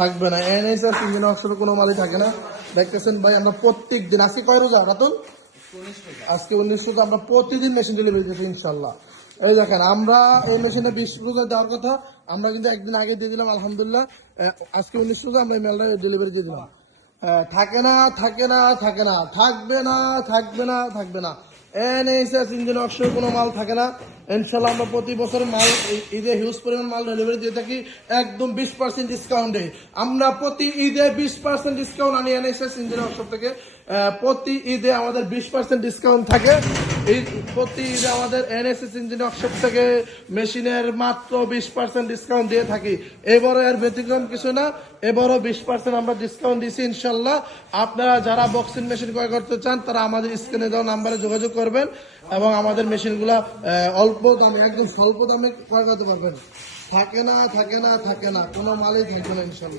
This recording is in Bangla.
থাকবে না এনএসএস ইঞ্জিন অক্সিজেন কোনো মালই থাকে না। দেখতেছেন ভাই আমরা প্রত্যেক দিন, আজকে কয় রোজা রাতুল? আজকে 19 রোজা। আমরা প্রতিদিন মেশিন ডেলিভারি দিচ্ছি ইনশাল্লাহ। এই দেখেন আমরা এই মেশিনে 20 রোজা দেওয়ার কথা, আমরা কিন্তু একদিন আগে দিয়ে দিলাম আলহামদুলিল্লাহ। আজকে 19 রোজা আমরা এই মেলটা ডেলিভারি দিয়ে দিলাম। থাকবে না এনএসএস ইঞ্জিন অক্সিজেন কোনো মাল থাকে না ইনশাল্লাহ। আমরা প্রতি বছর মাল ঈদে হিউজ পরিমাণ মাল ডেলিভারি দিয়ে থাকি একদম 20% ডিসকাউন্টে। আমরা প্রতি ঈদে 20% ডিসকাউন্ট আনি এনএসএস ইঞ্জিন ওয়ার্কশপ থেকে। প্রতি ঈদে আমাদের 20% ডিসকাউন্ট থাকে। প্রতি ঈদে আমাদের এনএসএস ইঞ্জিন ওয়ার্কশপ থেকে মেশিনের মাত্র 20% ডিসকাউন্ট দিয়ে থাকি। এবারও এর ব্যতিক্রম কিছু না, এবারও 20% আমরা ডিসকাউন্ট দিচ্ছি ইনশাল্লাহ। আপনারা যারা বক্সিং মেশিন ক্রয় করতে চান তারা আমাদের স্ক্রিনে দেওয়া নাম্বারে যোগাযোগ করবেন এবং আমাদের মেশিনগুলো অল্প দামে, একদম স্বল্প দামে ক্রয় করতে পারবেন। থাকে না কোনো মালই থাকবে না ইনশাল্লাহ।